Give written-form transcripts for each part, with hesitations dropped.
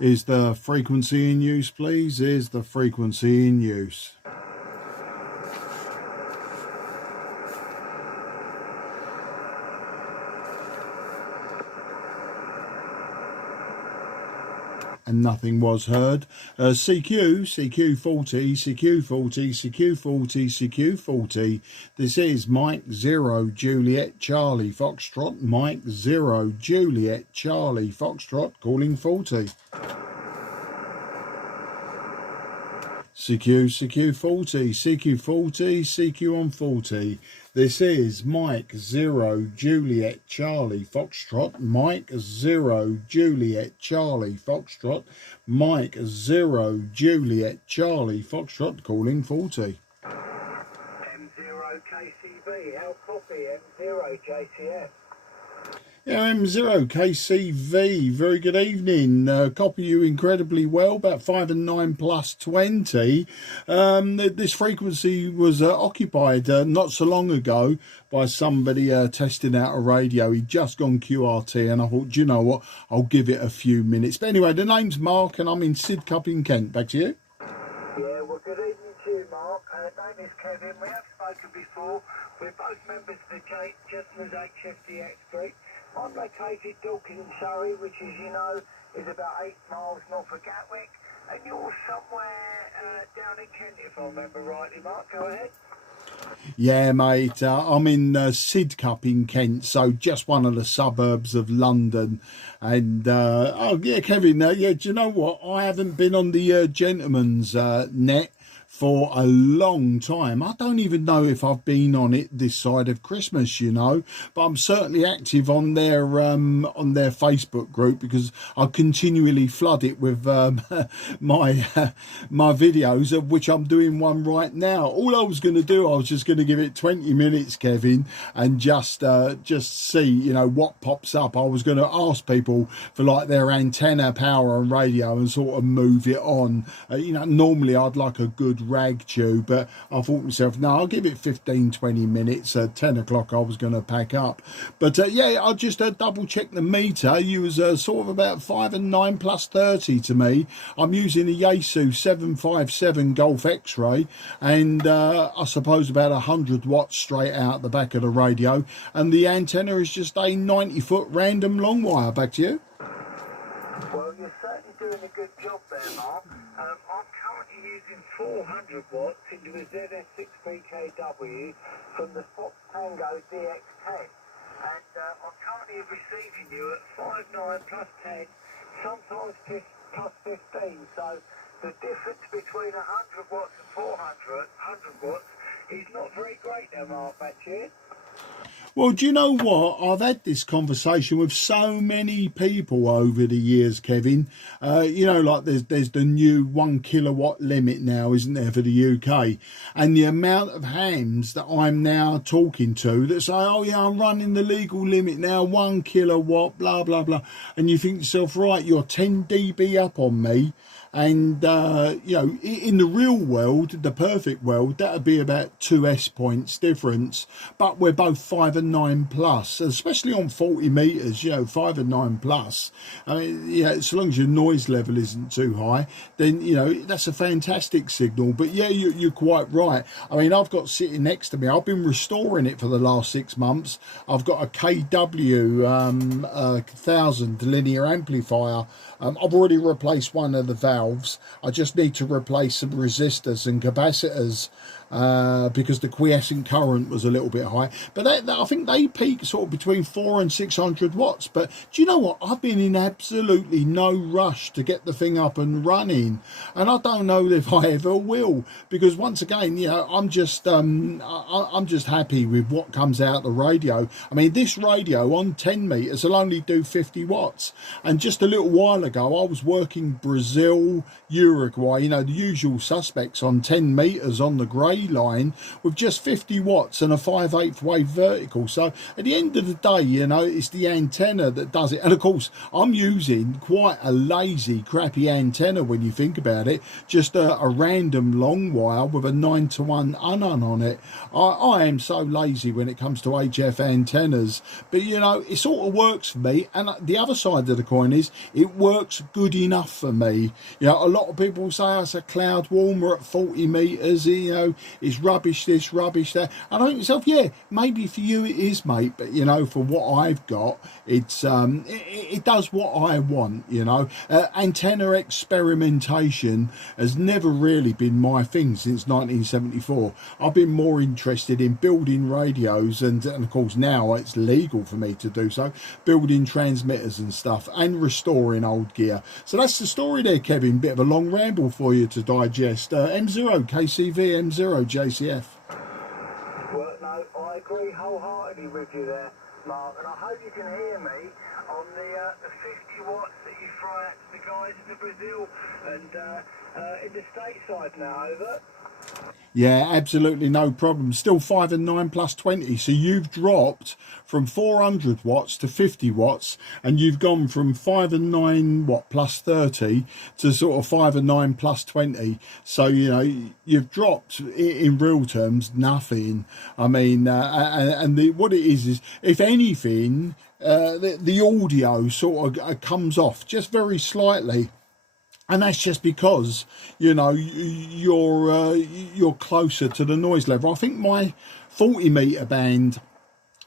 Is the frequency in use, please? Is the frequency in use? And nothing was heard. CQ40, CQ40, CQ40, CQ40. This is Mike 0 Juliet Charlie Foxtrot. Mike 0 Juliet Charlie Foxtrot calling 40. CQ40, CQ40, CQ on 40. This is Mike 0 Juliet Charlie Foxtrot. Mike 0 Juliet Charlie Foxtrot. Mike 0 Juliet Charlie Foxtrot calling 40. M0KCV, how copy? M0JCF. Yeah, M0KCV, very good evening. Copy you incredibly well, about 5 and 9 plus 20. This frequency was occupied not so long ago by somebody testing out a radio. He'd just gone QRT, and I thought, do you know what, I'll give it a few minutes. But anyway, the name's Mark, and I'm in Sidcup in Kent. Back to you. Yeah, well, good evening to you, Mark. Name is Kevin. We have spoken before. We're both members of the Gentleman's HFDX group. I'm located Dorking and Surrey, which, as you know, is about 8 miles north of Gatwick, and you're somewhere down in Kent, if I remember rightly, Mark. Go ahead. Yeah, mate, I'm in Sidcup in Kent, so just one of the suburbs of London. And, oh, yeah, Kevin, yeah, do you know what? I haven't been on the gentleman's net for a long time. I don't even know if I've been on it this side of Christmas, you know, but I'm certainly active on their Facebook group, because I continually flood it with my videos, of which I'm doing one right now. All I was going to do, I was just going to give it 20 minutes, Kevin, and just see, you know, what pops up. I was going to ask people for like their antenna power and radio and sort of move it on. You know, normally I'd like a good rag tube, but I thought to myself, no, I'll give it 15-20 minutes. 10 o'clock I was going to pack up, but yeah, I just double check the meter. You was sort of about 5 and 9 plus 30 to me. I'm using a Yaesu 757 Golf X-ray, and I suppose about 100 watts straight out the back of the radio, and the antenna is just a 90-foot random long wire. Back to you. Well, you're certainly doing a good job there, Mark. I'm currently using 400 watts into a ZS6BKW from the Fox Tango DX10. And I'm currently receiving you at 5.9 plus 10, sometimes plus 15. So the difference between 100 watts and 400 watts is not very great now, Mark, back to you. Well, do you know what? I've had this conversation with so many people over the years, Kevin. You know, like there's the new 1 kilowatt limit now, isn't there, for the UK? And the amount of hams that I'm now talking to that say, oh yeah, I'm running the legal limit now, 1 kilowatt, blah, blah, blah. And you think to yourself, right, you're 10 dB up on me. And, you know, in the real world, the perfect world, that would be about 2 S points difference. But we're both 5 and 9 plus, especially on 40 metres, you know, 5 and 9 plus. I mean, yeah, as long as your noise level isn't too high, then, you know, that's a fantastic signal. But yeah, you're quite right. I mean, I've got sitting next to me, I've been restoring it for the last 6 months. I've got a KW 1000 linear amplifier. I've alrethat replaced one of the valves. I just need to replace some resistors and capacitors because the quiescent current was a little bit high. But I think they peak sort of between 400 and 600 watts. But do you know what? I've been in absolutely no rush to get the thing up and running, and I don't know if I ever will, because once again, you know, I'm just happy with what comes out the radio. I mean, this radio on 10 meters will only do 50 watts, and just a little while ago I was working Brazil, Uruguay, you know, the usual suspects on 10 meters on the grade QRP line with just 50 watts and a 5/8 wave vertical. So at the end of the day, you know, it's the antenna that does it. And of course, I'm using quite a lazy, crappy antenna when you think about it. Just a random long wire with a 9-to-1 unknown on it. I am so lazy when it comes to HF antennas, but you know, it sort of works for me. And the other side of the coin is it works good enough for me. You know, a lot of people say it's a cloud warmer at 40 meters, you know, it's rubbish this, rubbish that. And I think to myself, yeah, maybe for you it is, mate, but you know, for what I've got, it's it does what I want, you know. Antenna experimentation has never really been my thing since 1974. I've been more interested in building radios and of course now it's legal for me to do so, building transmitters and stuff and restoring old gear. So that's the story there, Kevin. Bit of a long ramble for you to digest. M0KCV M0JCF. Well, no, I agree wholeheartedly with you there, Mark, and I hope you can hear me on the 50 watts that you fry out to the guys in the Brazil and in the stateside now, over. Yeah, absolutely no problem. Still 5 and 9 plus 20. So you've dropped from 400 watts to 50 watts, and you've gone from 5 and 9 what plus 30 to sort of 5 and 9 plus 20. So you know you've dropped in real terms nothing. I mean, what it is if anything, the audio sort of comes off just very slightly. And that's just because, you know, you're closer to the noise level. I think my 40 meter band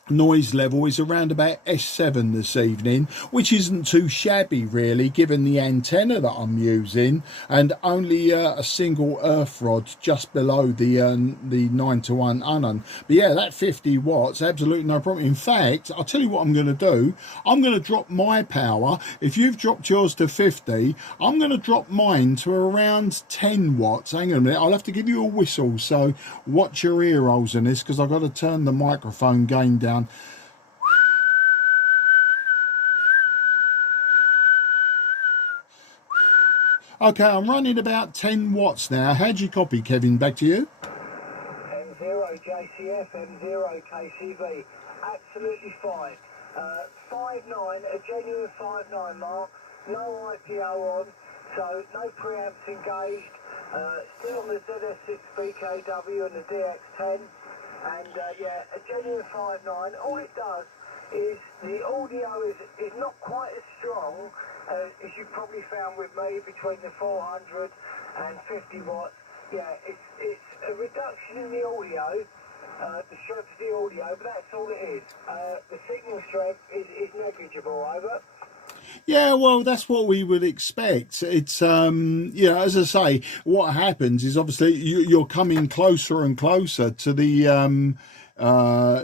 noise level is around about S7 this evening, which isn't too shabby really given the antenna that I'm using, and only a single earth rod just below the 9-to-1 unknown. But yeah, that 50 watts, absolutely no problem. In fact, I'll tell you what I'm going to do. I'm going to drop my power. If you've dropped yours to 50, I'm going to drop mine to around 10 watts. Hang on a minute, I'll have to give you a whistle, so watch your ear holes in this because I've got to turn the microphone gain down. Okay, I'm running about 10 watts now. How'd you copy, Kevin? Back to you. M0JCF, M0KCV, absolutely fine. 5.9, a genuine 5.9, Mark. No IPO on, so no preamps engaged. Still on the ZS6BKW and the DX10. And yeah, a genuine 5.9. All it does is the audio is not quite as strong as you probably found with me between the 400 and 50 watts. Yeah, it's a reduction in the audio, the strength of the audio, but that's all it is. The signal strength is negligible, over. Yeah, well, that's what we would expect. It's, you know, as I say, what happens is obviously you're coming closer and closer to the,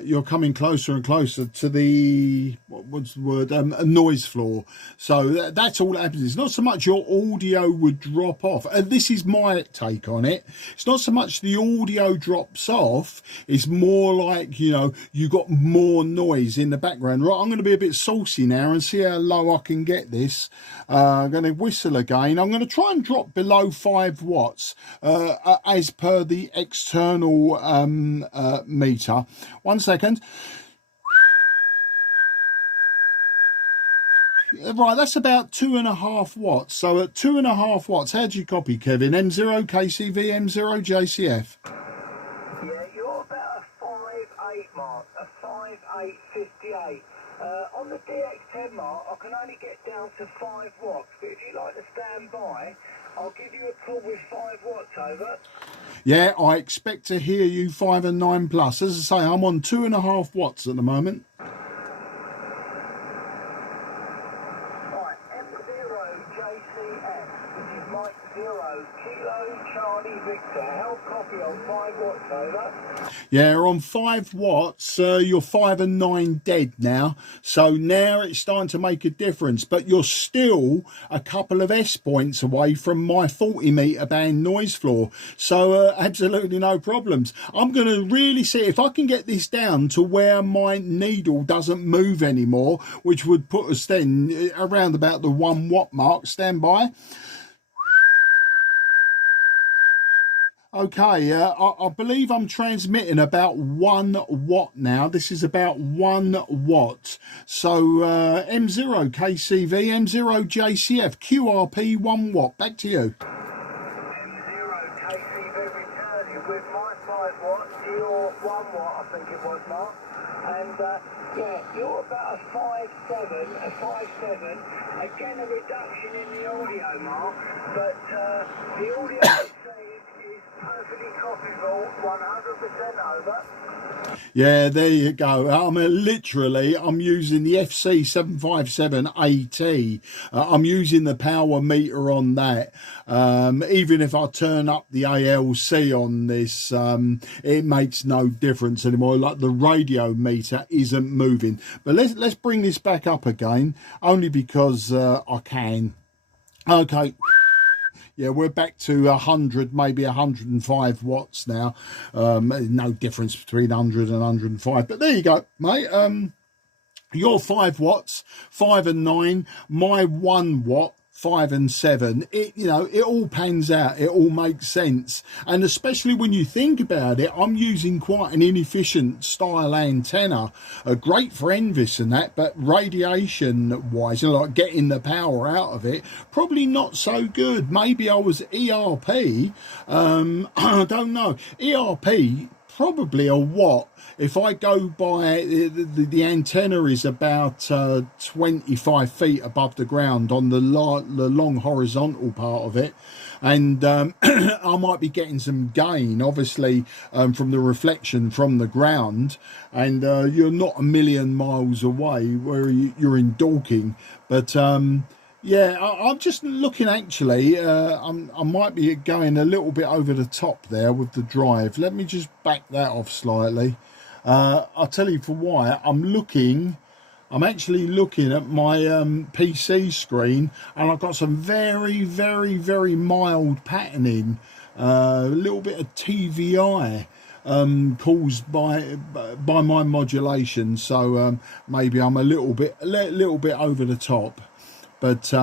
you're coming closer and closer to the, what's the word, a noise floor. So that's all that happens. It's not so much your audio would drop off. This is my take on it. It's not so much the audio drops off. It's more like, you know, you got more noise in the background. Right, I'm going to be a bit saucy now and see how low I can get this. I'm going to whistle again. I'm going to try and drop below 5 watts as per the external meter. 1 second. Right, that's about 2.5 watts. So at 2.5 watts, how do you copy, Kevin? M0KCV, M0JCF. Yeah, you're about a 5.8 mark, a 5.858. On the DX10 mark, I can only get down to 5 watts, but if you like to stand by, I'll give you a call with 5 watts, over. Yeah, I expect to hear you 5 and 9 plus. As I say, I'm on 2.5 watts at the moment. Right, M0JCF, which is Mike 0, Kilo Charlie Victor. Help copy on 5 watts, over. Yeah, on 5 watts, you're 5 and 9 dead now. So now it's starting to make a difference, but you're still a couple of S points away from my 40 meter band noise floor. So absolutely no problems. I'm going to really see if I can get this down to where my needle doesn't move anymore, which would put us then around about the 1 watt mark. Stand by. Okay, I believe I'm transmitting about 1 watt now. This is about 1 watt. So M0KCV, M0JCF, QRP 1 watt. Back to you. M0KCV returning with my 5 watts, your 1 watt, I think it was, Mark. And yeah, you're about a 5.7, a 5.7. Again, a reduction in the audio, Mark. But the audio is perfectly copyable, 100% over. Yeah, there you go. I'm using the FC757AT. I'm using the power meter on that. Even if I turn up the ALC on this, it makes no difference anymore. Like the radio meter isn't moving. But let's bring this back up again, only because I can. Okay. Yeah, we're back to 100, maybe 105 watts now. No difference between 100 and 105. But there you go, mate. Your 5 watts, 5 and 9. My 1 watt, 5 and 7. It all pans out. It all makes sense. And especially when you think about it, I'm using quite an inefficient style antenna. Great for NVIS and that, but radiation wise, like getting the power out of it, probably not so good. Maybe I was ERP. I don't know. ERP, probably a watt. If I go by, the antenna is about 25 feet above the ground on the long horizontal part of it. And I might be getting some gain, obviously, from the reflection from the ground. And you're not a million miles away where you're in Dorking. But yeah, I'm just looking, actually, I might be going a little bit over the top there with the drive. Let me just back that off slightly. I'll tell you for why. I'm actually looking at my PC screen, and I've got some very, very, very mild patterning, a little bit of TVI caused by my modulation. So maybe I'm a little bit over the top, but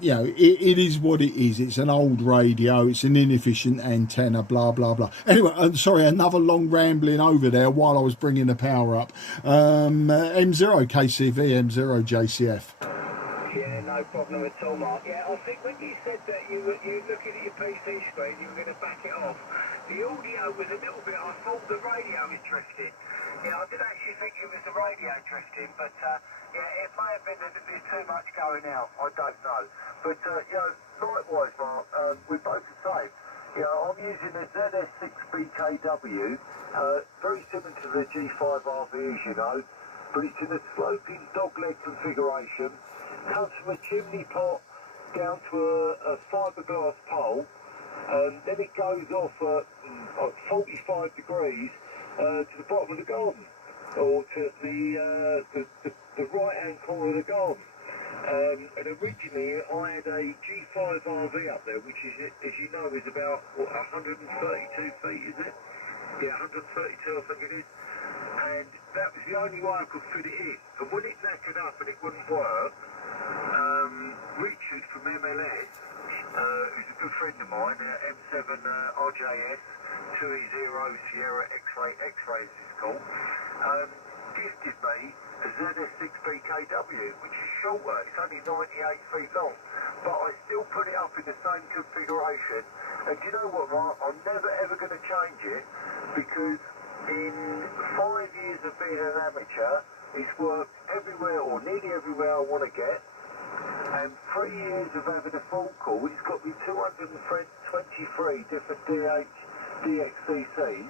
you know, it is what it is. It's an old radio. It's an inefficient antenna, blah, blah, blah. Anyway, I'm sorry, another long rambling over there while I was bringing the power up. M0KCV, M0JCF. Yeah, no problem at all, Mark. Yeah, I think when you said that you were looking at your PC screen, you were going to back it off. The audio was a little bit, I thought the radio was drifting. Yeah, I did actually think it was the radio drifting, but yeah, it may have been that there's too much going out. I don't know. But, you know, likewise, Mark, we're both the same. You know, I'm using the ZS6BKW, very similar to the G5RV, as you know, but it's in a sloping dogleg configuration. Comes from a chimney pot down to a fiberglass pole, and then it goes off at 45 degrees to the bottom of the garden, or to the right-hand corner of the garden. And originally I had a G5RV up there, which is, as you know, is about, what, 132 feet, is it? Yeah, 132 I think it is. And that was the only way I could fit it in. And when it knackered up and it wouldn't work, Richard from MLS, who's a good friend of mine, M7 RJS 2E0 Sierra X-Ray as it's called, gifted me a ZS6BKW, which is shorter. It's only 98 feet long, but I still put it up in the same configuration. And do you know what, Mark? I'm never ever going to change it, because in 5 years of being an amateur, it's worked everywhere, or nearly everywhere I want to get. And 3 years of having a phone call, it's got me 223 different DXCCs,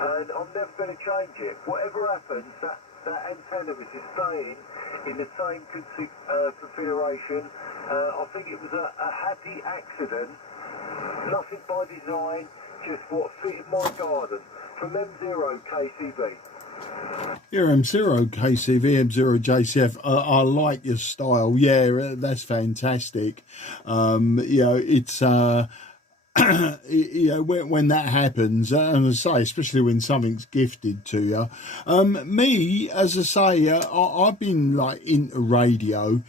and I'm never going to change it. Whatever happens, that antenna is staying in the same configuration. I think it was a happy accident, nothing by design, just what fitted my garden. From M0KCV. Yeah, M0KCV, M0JCF. I like your style. Yeah, that's fantastic. You know, it's you know, when that happens, and as I say, especially when something's gifted to you. Me, as I say, I've been like into radio,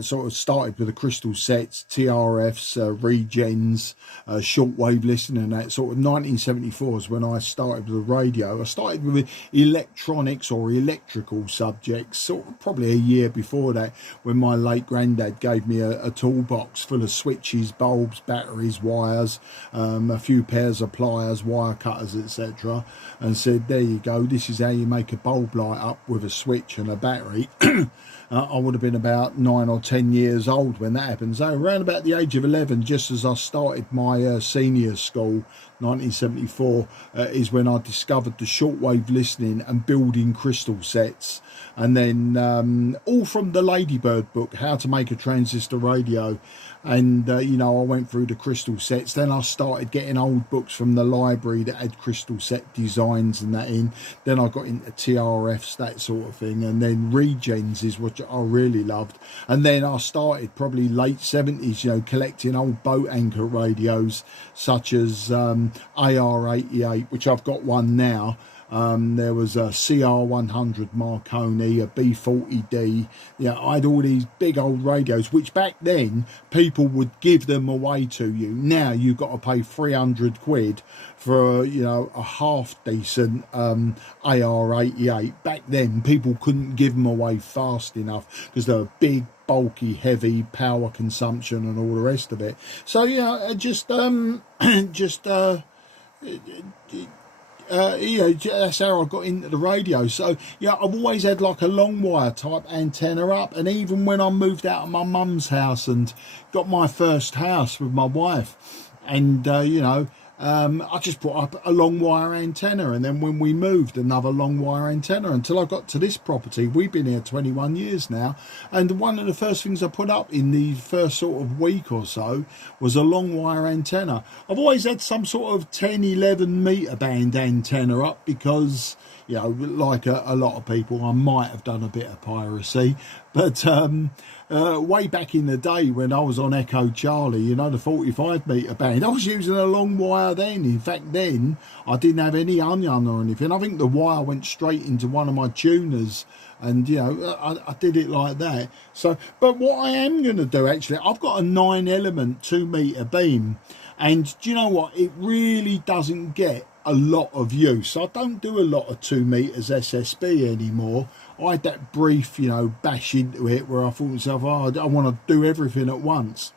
sort of started with the crystal sets, TRFs, regens, shortwave listening, and that sort of 1974 is when I started with the radio. I started with electronics or electrical subjects, sort of probably a year before that, when my late granddad gave me a toolbox full of switches, bulbs, batteries, wires, a few pairs of pliers, wire cutters, etc., and said, there you go, this is how you make a bulb light up with a switch and a battery. I would have been about 9 or 10 years old when that happened. So around about the age of 11, just as I started my senior school, 1974, is when I discovered the shortwave listening and building crystal sets. And then all from the Ladybird book, How to Make a Transistor Radio. And, you know, I went through the crystal sets. Then I started getting old books from the library that had crystal set designs and that in. Then I got into TRFs, that sort of thing. And then regens is what I really loved. And then I started probably late 70s, you know, collecting old boat anchor radios, such as AR88, which I've got one now. There was a CR100 Marconi, a B40D. Yeah, I had all these big old radios, which back then people would give them away to you. Now you've got to pay 300 quid for, you know, a half decent AR88. Back then people couldn't give them away fast enough because they were big, bulky, heavy, power consumption and all the rest of it. So yeah, you know, that's how I got into the radio. So yeah, I've always had like a long wire type antenna up, and even when I moved out of my mum's house and got my first house with my wife, and you know, I just put up a long wire antenna, and then when we moved, another long wire antenna, until I got to this property. We've been here 21 years now, and one of the first things I put up in the first sort of week or so was a long wire antenna. I've always had some sort of 10-11 meter band antenna up because, you know, like a lot of people, I might have done a bit of piracy, but way back in the day when I was on Echo Charlie, you know, the 45 meter band, I was using a long wire then. In fact, then I didn't have any onion or anything. I think the wire went straight into one of my tuners, and you know, I did it like that. So, but what I am going to do, actually, I've got a 9-element 2 meter beam, and do you know what, it really doesn't get a lot of use. I don't do a lot of 2 meters SSB anymore. I had that brief, you know, bash into it where I thought to myself, oh, I want to do everything at once.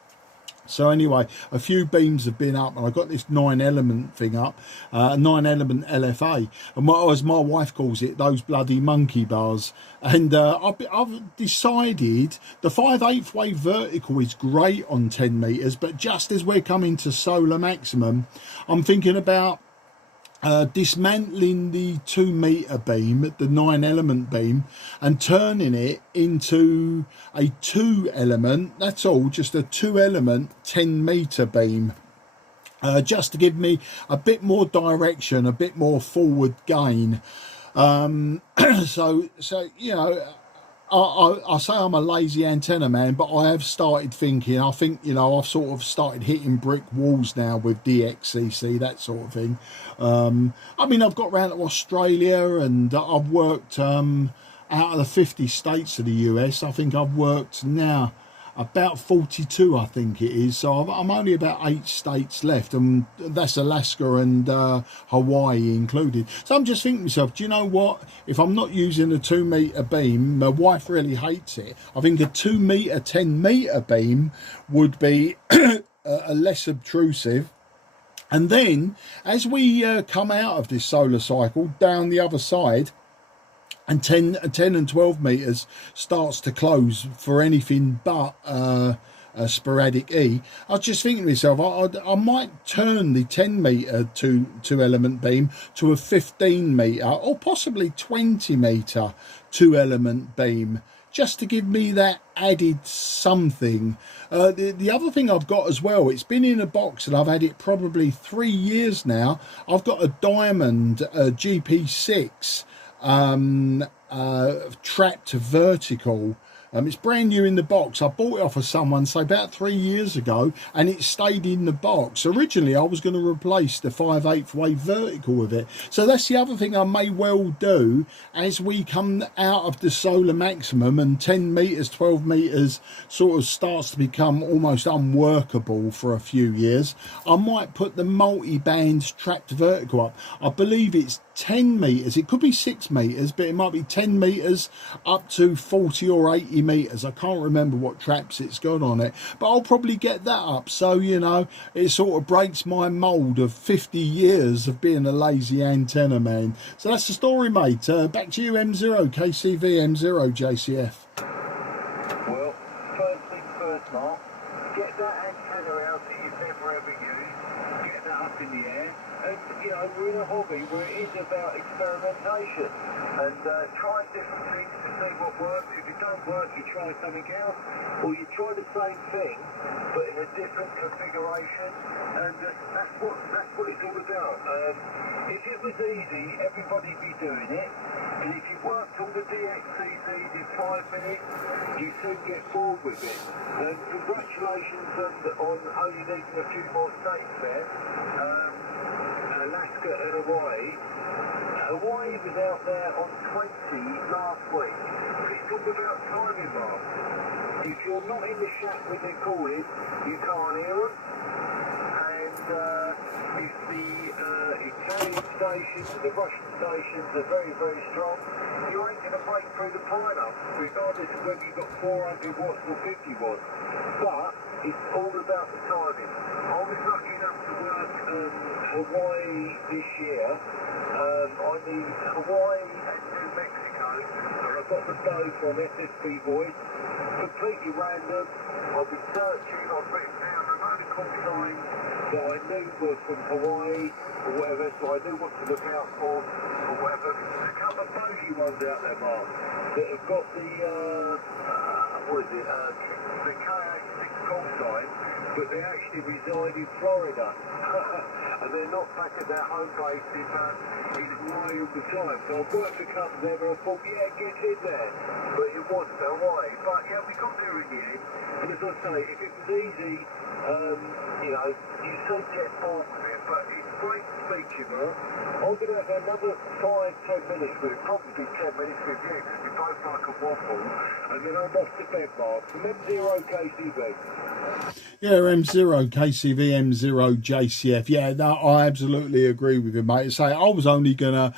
So anyway, a few beams have been up, and I got this 9-element thing up, 9-element LFA, and what, as my wife calls it, those bloody monkey bars. And I've decided the 5/8 wave vertical is great on 10 meters, but just as we're coming to solar maximum, I'm thinking about dismantling the 2 meter beam, the 9-element beam, and turning it into a 2-element, that's all, just a 2-element 10 meter beam, just to give me a bit more direction, a bit more forward gain. So you know, I say I'm a lazy antenna man, but I have started thinking, I think, you know, I've sort of started hitting brick walls now with DXCC, that sort of thing. I mean, I've got around to Australia, and I've worked out of the 50 states of the US. I think I've worked now about 42, I think it is. So I'm only about 8 states left, and that's Alaska and Hawaii included. So I'm just thinking to myself, do you know what? If I'm not using a 2 meter beam, my wife really hates it. I think a 2 meter, 10 meter beam would be a less obtrusive. And then as we come out of this solar cycle down the other side, and 10 and 12 meters starts to close for anything but a sporadic E, I was just thinking to myself, I might turn the 10 meter 2-element beam to a 15 meter or possibly 20 meter 2-element beam, just to give me that added something. The other thing I've got as well, it's been in a box and I've had it probably 3 years now. I've got a Diamond GP6 trapped vertical It's brand new in the box. I bought it off of someone, say about 3 years ago, and it stayed in the box. Originally, I was going to replace the 5/8 wave vertical with it. So that's the other thing I may well do as we come out of the solar maximum and 10 meters, 12 meters sort of starts to become almost unworkable for a few years. I might put the multi-band trapped vertical up. I believe it's 10 meters. It could be 6 meters, but it might be 10 meters up to 40 or 80 meters. I can't remember what traps it's got on it, but I'll probably get that up. So, you know, it sort of breaks my mold of 50 years of being a lazy antenna man. So that's the story, mate. Back to you, M0KCV M0JCF. Well, first things first, Mark. Get that antenna out that you've never ever used. Get that up in the air. And, you know, we're in a hobby where it is about experimentation. And try different things to see what works. If it don't work, you try something else. Or you try the same thing, but in a different configuration. And that's what it's all about. If it was easy, everybody'd be doing it. And if you worked all the DXCCs in 5 minutes, you soon get bored with it. And congratulations on only needing a few more states there. Alaska and Hawaii. Hawaii was out there on 20 last week. Please talk about timing, Mark. If you're not in the shack when they're calling, you can't hear them. And if the Italian stations and the Russian stations are very, very strong, you ain't going to break through the pile-up, regardless of whether you've got 400 watts or 50 watts. But it's all about the timing. I was lucky enough to work Hawaii this year. I need Hawaii and New Mexico, and I got the bow from SSB Voice. Completely random. I've been searching, I've written down a load of call signs that I knew were from Hawaii or whatever, so I knew what to look out for or whatever. There's a couple of bogey ones out there, Mark, that have got the the KH6 call sign, but they actually reside in Florida. And they're not back at their home base in Hawaii all the time. So I've worked a couple there and I thought, yeah, get in there. But it wasn't Hawaii. But yeah, we got there in the end. And as I say, if it was easy, you know, you soon get bored with it. But it's great to speak to you, Mark. I'm going to have another 5-10 minutes with it, probably 10 minutes with you, because we both like a waffle. And then I'm off to bed, Mark. From M0KCV. Yeah, M0KCV M0JCF. Yeah, no, I absolutely agree with you, mate. Say, I was only gonna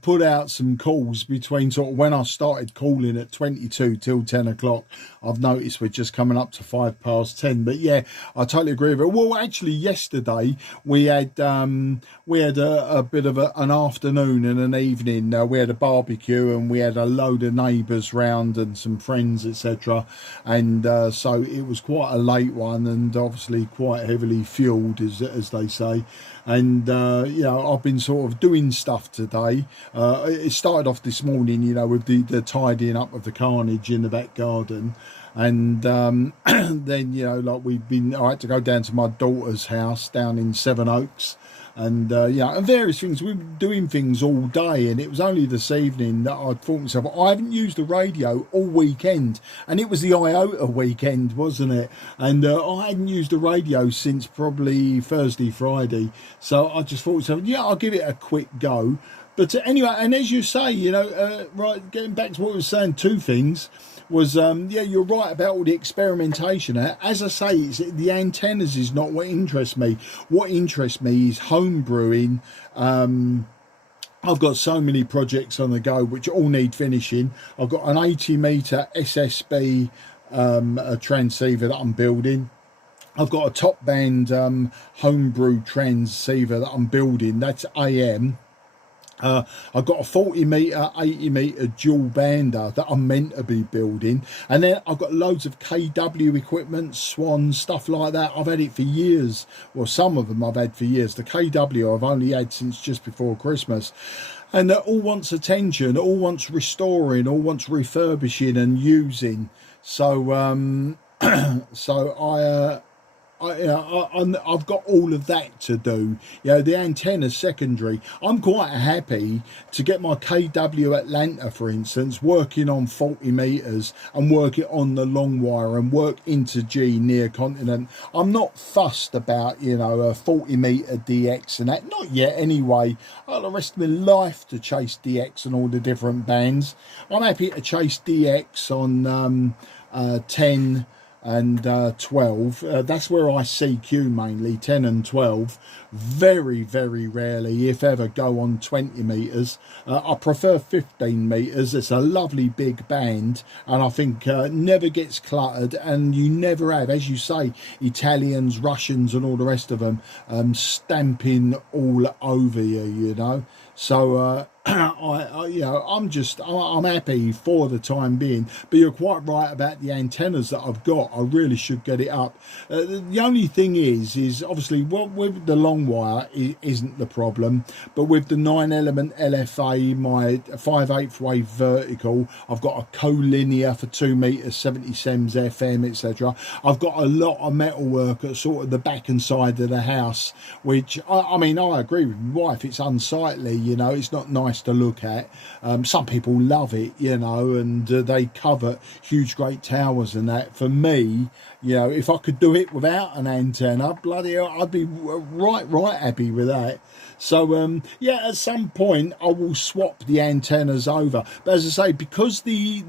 put out some calls between sort of when I started calling at 22 till 10 o'clock. I've noticed we're just coming up to 10:05. But yeah, I totally agree with it. Well, actually, yesterday we had a bit of an afternoon and an evening. We had a barbecue and we had a load of neighbours round and some friends, etc. And so it was quite a late one, and obviously quite heavily fueled, as they say. And you know, I've been sort of doing stuff today. It started off this morning, you know, with the tidying up of the carnage in the back garden. And then, you know, like I had to go down to my daughter's house down in Sevenoaks. And yeah, and various things. We were doing things all day, and it was only this evening that I thought to myself, I haven't used the radio all weekend, and it was the IOTA weekend, wasn't it? And I hadn't used the radio since probably Thursday, Friday. So I just thought to myself, yeah, I'll give it a quick go. But anyway, and as you say, you know, right, getting back to what we were saying, two things. Was yeah, you're right about all the experimentation. As I say, the antennas is not what interests me. What interests me is home brewing. I've got so many projects on the go which all need finishing. I've got an 80-meter SSB a transceiver that I'm building. I've got a top band homebrew transceiver that I'm building. That's AM. I've got a 40-meter, 80-meter dual bander that I'm meant to be building, and then I've got loads of KW equipment, Swan, stuff like that. I've had it for years. Well, some of them I've had for years. The KW I've only had since just before Christmas, and all wants attention, all wants restoring, all wants refurbishing and using. So so I've got all of that to do. You know, the antenna's secondary. I'm quite happy to get my KW Atlanta, for instance, working on 40 meters and work it on the long wire and work into G near continent. I'm not fussed about, you know, a 40 meter DX and that, not yet anyway. I've got the rest of my life to chase DX and all the different bands. I'm happy to chase DX on 10 and 12. That's where I CQ mainly, 10 and 12. Very, very rarely, if ever, go on 20 meters. I prefer 15 meters. It's a lovely big band, and I think never gets cluttered, and you never have, as you say, Italians, Russians and all the rest of them stamping all over you, you know. So I'm happy for the time being, but you're quite right about the antennas that I've got. I really should get it up. The only thing is obviously, well, with the long wire isn't the problem, but with the 9-element LFA, my 5/8 wave vertical, I've got a collinear for 2 meters, 70 sems FM, etc. I've got a lot of metal work at sort of the back and side of the house, which I mean, I agree with my wife, it's unsightly, you know, it's not nice to look at. Some people love it, you know, and they cover huge great towers and that. For me, you know, if I could do it without an antenna, bloody hell, I'd be right happy with that. So yeah, at some point I will swap the antennas over, but as I say, because the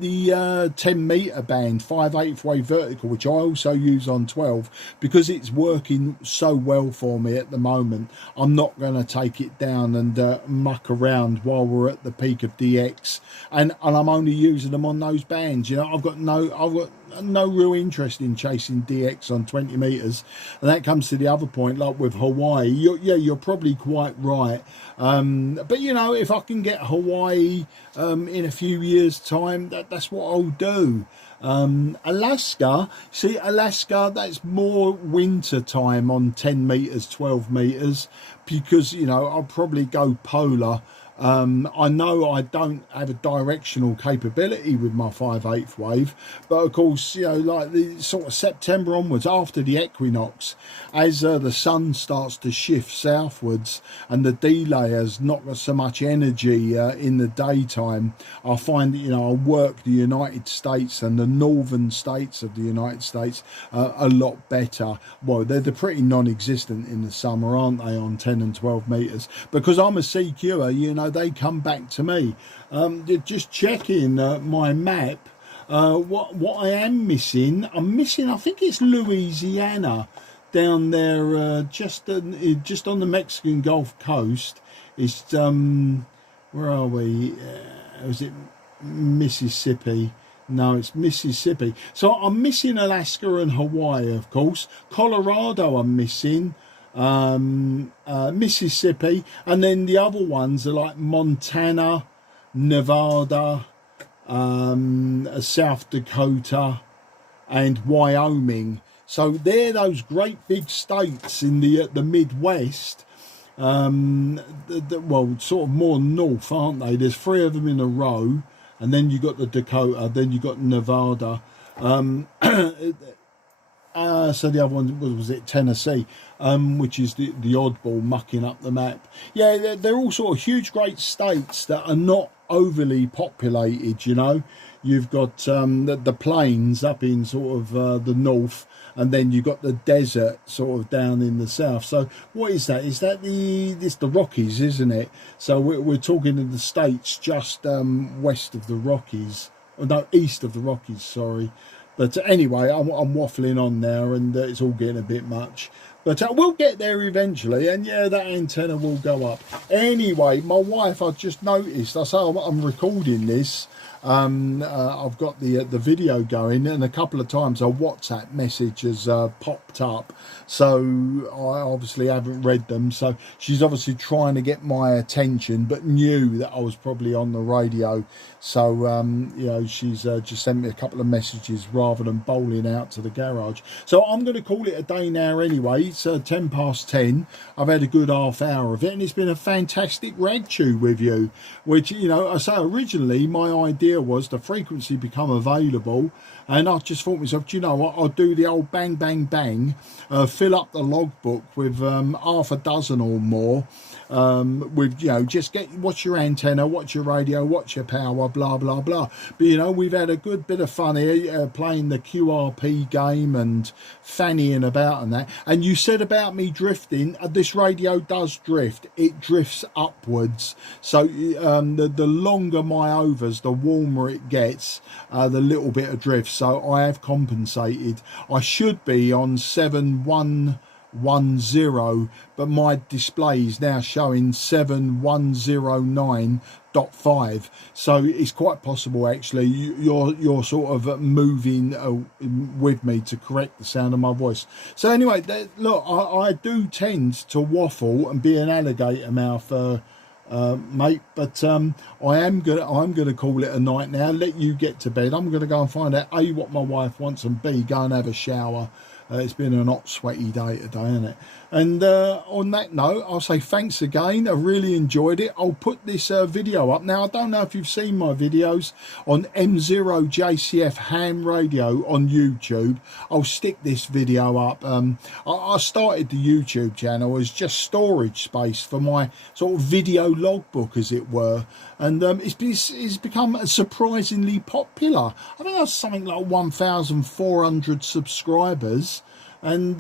10 meter band 5/8 wave vertical, which I also use on 12, because it's working so well for me at the moment, I'm not going to take it down and muck around while we're at the peak of DX, and I'm only using them on those bands. You know, I've got no real interest in chasing DX on 20 meters. And that comes to the other point, like with Hawaii. You're probably quite right, but you know, if I can get Hawaii in a few years time, that's what I'll do. Alaska, see, Alaska, that's more winter time on 10 meters, 12 meters, because, you know, I'll probably go polar. I know I don't have a directional capability with my 5/8 wave, but of course, you know, like the sort of September onwards, after the equinox, as the sun starts to shift southwards and the delay has not got so much energy in the daytime, I find that, you know, I work the United States and the northern states of the United States a lot better. Well, they're pretty non-existent in the summer, aren't they, on 10 and 12 meters? Because I'm a CQer, you know, they come back to me. Just checking my map, what I am missing, I think it's Louisiana down there, just on the Mexican Gulf Coast. It's where are we? Was it Mississippi? No, it's Mississippi. So I'm missing Alaska and Hawaii, of course. Colorado I'm missing. Mississippi, and then the other ones are like Montana, Nevada, South Dakota and Wyoming. So they're those great big states in the Midwest, well, sort of more north, aren't they? There's 3 of them in a row, and then you got the Dakota, then you got Nevada. So the other one was it Tennessee, which is the oddball mucking up the map. Yeah, they're all sort of huge great states that are not overly populated, you know. You've got the plains up in sort of the north, and then you've got the desert sort of down in the south. So what is that? Is that the Rockies, isn't it? So we're talking in the states just west of the Rockies, or no, east of the Rockies, sorry. But anyway, I'm waffling on now, and it's all getting a bit much. But we'll get there eventually, and yeah, that antenna will go up. Anyway, my wife, I've just noticed, I say I'm recording this. I've got the video going, and a couple of times a WhatsApp message has popped up, so I obviously haven't read them. So she's obviously trying to get my attention, but knew that I was probably on the radio. So you know, she's just sent me a couple of messages rather than bowling out to the garage. So I'm going to call it a day now anyway. It's 10 past 10. I've had a good half hour of it, and it's been a fantastic rag chew with you, which, you know, I say originally my idea was the frequency become available, And I just thought to myself, do you know what, I'll do the old bang, bang, bang, fill up the logbook with half a dozen or more, with, you know, just watch your antenna, watch your radio, watch your power, blah, blah, blah. But, you know, we've had a good bit of fun here, playing the QRP game and fannying about and that. And you said about me drifting, this radio does drift. It drifts upwards. So the longer my overs, the warmer it gets, the little bit of drift. So I have compensated. I should be on 7110, but my display is now showing 7109.5, so it's quite possible actually you're sort of moving with me to correct the sound of my voice. So anyway, look, I do tend to waffle and be an alligator mouth, mate, but I'm gonna call it a night now, let you get to bed. I'm gonna go and find out A, what my wife wants, and B, go and have a shower. It's been an hot, sweaty day today, isn't it? And on that note, I'll say thanks again. I really enjoyed it. I'll put this video up. Now, I don't know if you've seen my videos on M0KCV ham radio on YouTube. I'll stick this video up. I started the YouTube channel as just storage space for my sort of video logbook, as it were. And it's become surprisingly popular. I think I have something like 1,400 subscribers. And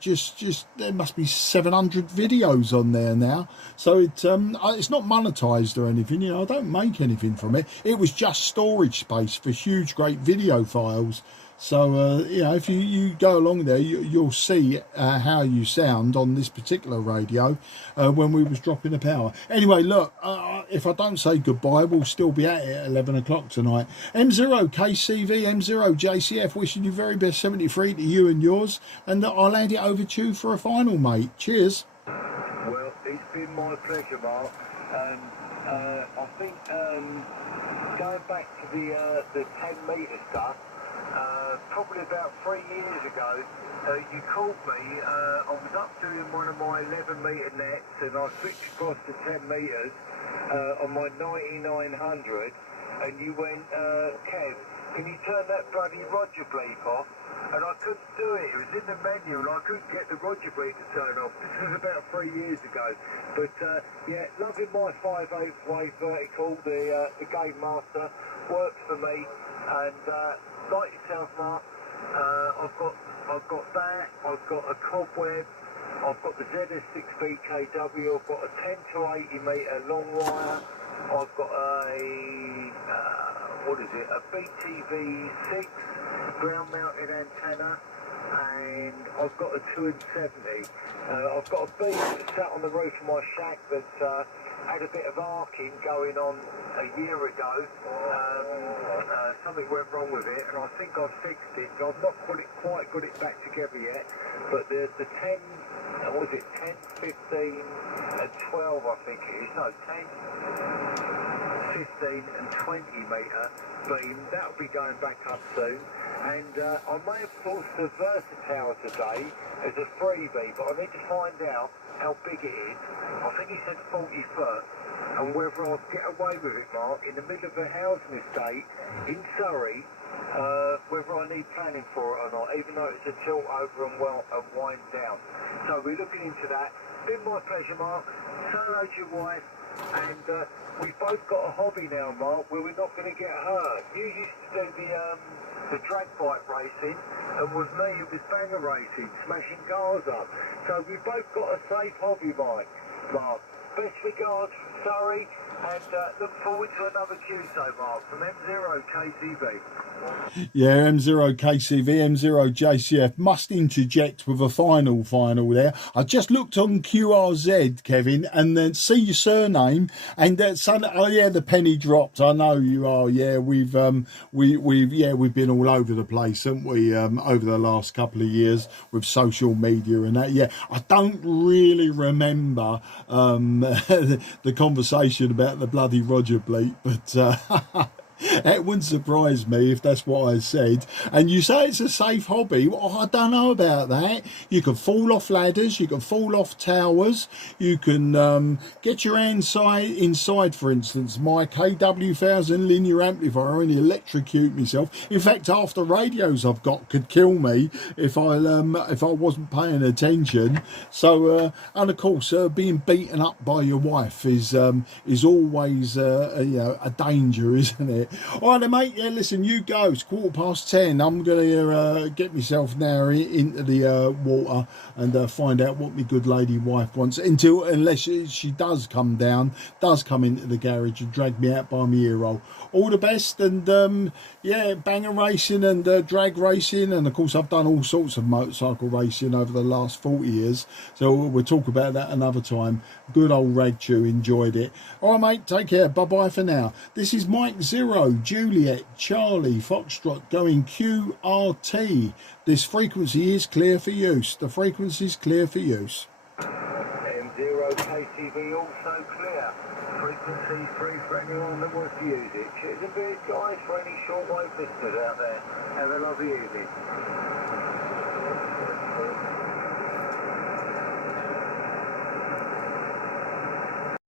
just there must be 700 videos on there now. So it's not monetized or anything, you know, I don't make anything from it. It was just storage space for huge, great video files. So you know, if you go along there, you'll see how you sound on this particular radio when we was dropping the power. Anyway, look, if I don't say goodbye, we'll still be at it at 11 o'clock tonight. M0KCV, M0JCF, wishing you very best 73 to you and yours, and I'll hand it over to you for a final, mate. Cheers. Well, it's been my pleasure, Mark, and I think going back to the 10 metre stuff, probably about 3 years ago, you called me. I was up doing one of my 11 metre nets, and I switched across to 10 metres on my 9900, and you went, Kev, can you turn that bloody Roger bleep off? And I couldn't do it. It was in the menu, and I couldn't get the Roger bleep to turn off. This was about 3 years ago. But yeah, loving my 5/8 wave vertical. The Game Master works for me, and like yourself, Mark, I've got that. I've got a Cobweb. I've got the ZS6BKW. I've got a 10 to 80 metre long wire. I've got a what is it? A BTV6 ground mounted antenna, and I've got a 2 and 70. I've got a beam that sat on the roof of my shack that had a bit of arcing going on a year ago. Something went wrong with it, and I think I've fixed it. I've not quite got it back together yet, but the 10, what was it, 10, 15 and 12 I think it is, no, 10, 15 and 20 metre beam, that'll be going back up soon. And I may have sourced the Versatile today as a freebie, but I need to find out how big it is. I think he said 40 foot, and whether I'll get away with it, Mark, in the middle of a housing estate in Surrey, whether I need planning for it or not, even though it's a tilt over and wind down. So we're looking into that. Been my pleasure, Mark. Say hello to your wife, and we've both got a hobby now, Mark, where we're not going to get hurt. You used to do the drag bike racing, and with me it was banger racing, smashing cars up. So we've both got a safe hobby, Mark. Best regards, Surrey, and look forward to another Tuesday, Mark, from M0KCV. Yeah, M0KCV, M0JCF. Must interject with a final there. I just looked on QRZ, Kevin, and then see your surname, and suddenly, oh yeah, the penny dropped. I know you are. Yeah, we've been all over the place, haven't we? Over the last couple of years with social media and that. Yeah, I don't really remember the conversation about the bloody Roger bleep, but That wouldn't surprise me if that's what I said. And you say it's a safe hobby. Well, I don't know about that. You can fall off ladders, you can fall off towers, you can get your hands inside, for instance, my KW1000 linear amplifier and electrocute myself. In fact, half the radios I've got could kill me if I wasn't paying attention. So, and of course, being beaten up by your wife is always a danger, isn't it? All right, then, mate. Yeah, listen, you go. It's 10:15. I'm gonna get myself now into the water and find out what my good lady wife wants. Unless she does come into the garage and drag me out by my ear roll. All the best, and yeah, banger racing and drag racing, and of course I've done all sorts of motorcycle racing over the last 40 years. So we'll talk about that another time. Good old rag chew, enjoyed it. All right, mate. Take care. Bye bye for now. This is Mike 0, Juliet, Charlie, Foxtrot going QRT. This frequency is clear for use. The frequency is clear for use. M0KCV also clear. Frequency free for anyone that wants to use it. Cheers a bit, guys, for any shortwave listeners out there. Have a lovely evening.